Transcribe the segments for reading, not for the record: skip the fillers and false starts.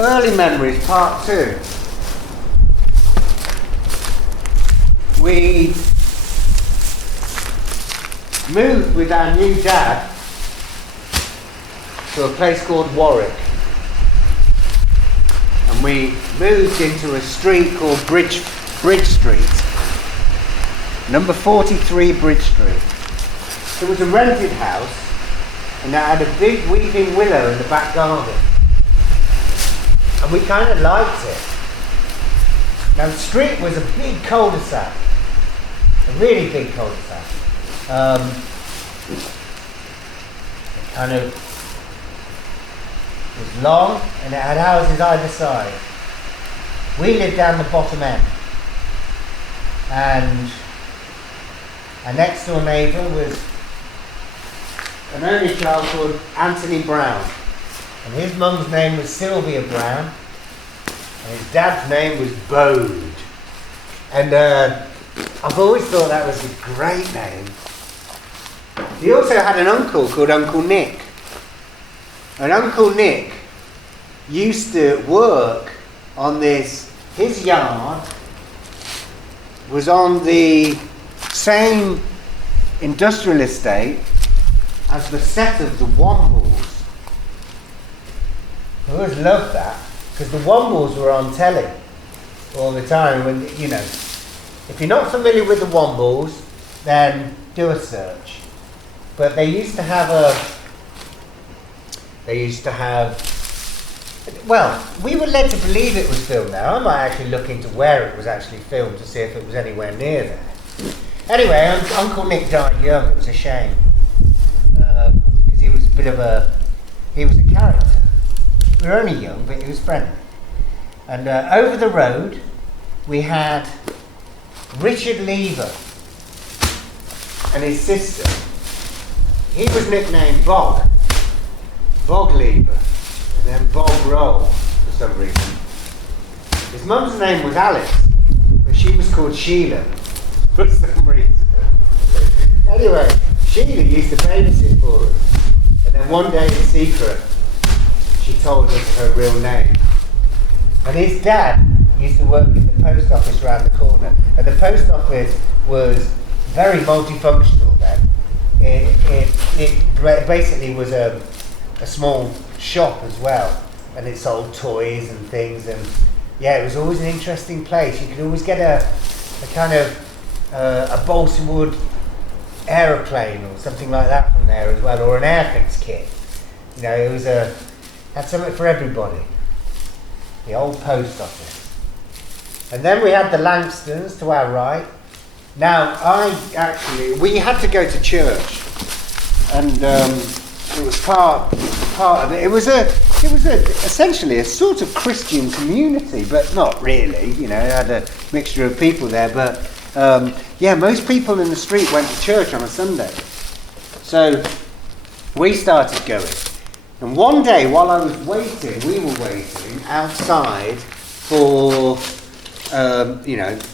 Early memories, part 2. We moved with our new dad to a place called Warwick. And we moved into a street called Bridge Street. Number 43 Bridge Street. It was a rented house and it had a big weeping willow in the back garden. And we kind of liked it. Now the street was a big cul-de-sac. A really big cul-de-sac. It kind of was long and it had houses either side. We lived down the bottom end. And our next door neighbour was an only child called Anthony Brown. And his mum's name was Sylvia Brown. And his dad's name was Bode. And I've always thought that was a great name. He also had an uncle called Uncle Nick. And Uncle Nick used to work on this, his yard was on the same industrial estate as the set of the Wombles. I always loved that, because the Wombles were on telly all the time. When, you know, if you're not familiar with the Wombles, then do a search. But they used to have well, we were led to believe it was filmed there. I might actually look into where it was actually filmed to see if it was anywhere near there. Anyway, Uncle Nick died young. It was a shame. Because he was a bit of he was a character. We were only young, but he was friendly. And over the road, we had Richard Lever and his sister. He was nicknamed Bog Lever, and then Bog Roll for some reason. His mum's name was Alice, but she was called Sheila for some reason. Anyway, Sheila used to babysit for us, and then one day in secret, she told us her real name. And his dad used to work in the post office around the corner, and the post office was very multifunctional then. It basically was a small shop as well, and it sold toys and things, and yeah, it was always an interesting place. You could always get a kind of a balsa wood aeroplane or something like that from there as well, or an Airfix kit. You know, it was had something for everybody. The old post office. And then we had the Langstons to our right. Now, we had to go to church, and it was part of it. It was essentially a sort of Christian community, but not really. You know, it had a mixture of people there. But most people in the street went to church on a Sunday. So we started going. And one day, while I was waiting, we were waiting outside for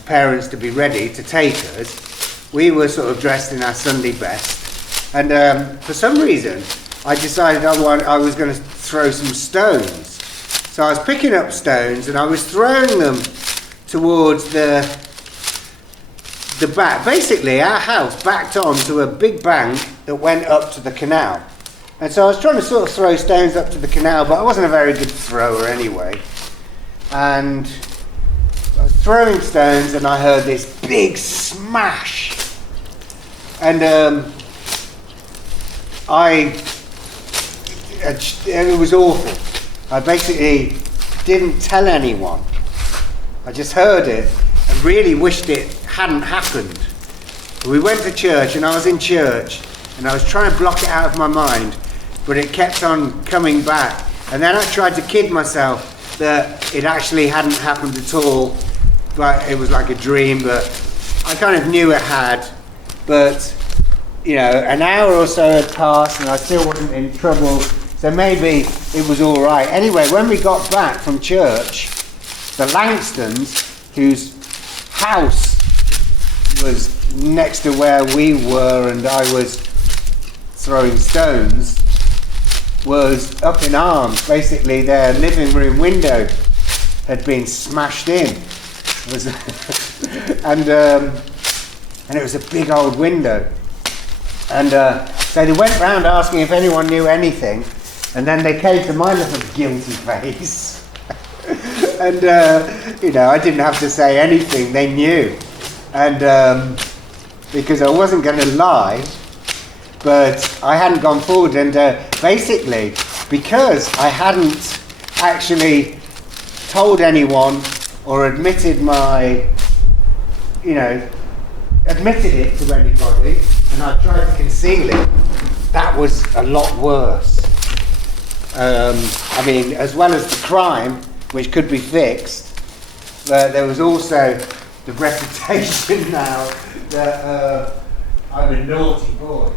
parents to be ready to take us. We were sort of dressed in our Sunday best, and for some reason I decided I was going to throw some stones. So I was picking up stones and I was throwing them towards the back. Basically, our house backed onto a big bank that went up to the canal, and so I was trying to sort of throw stones up to the canal, but I wasn't a very good thrower anyway. And I was throwing stones and I heard this big smash, and it was awful. I basically didn't tell anyone. I just heard it and really wished it hadn't happened. We went to church, and I was in church and I was trying to block it out of my mind, but it kept on coming back. And then I tried to kid myself that it actually hadn't happened at all, but it was like a dream, but I kind of knew it had. But, you know, an hour or so had passed and I still wasn't in trouble, so maybe it was all right. Anyway, when we got back from church, the Langstons, whose house was next to where we were and I was throwing stones, was up in arms. Basically, their living room window had been smashed in. And it was a big old window. And so they went round asking if anyone knew anything, and then they came to my little guilty face. And, I didn't have to say anything, they knew. And because I wasn't going to lie, but I hadn't gone forward. And basically, because I hadn't actually told anyone or admitted admitted it to anybody, and I tried to conceal it, that was a lot worse. As well as the crime, which could be fixed, but there was also the reputation now that I'm a naughty boy.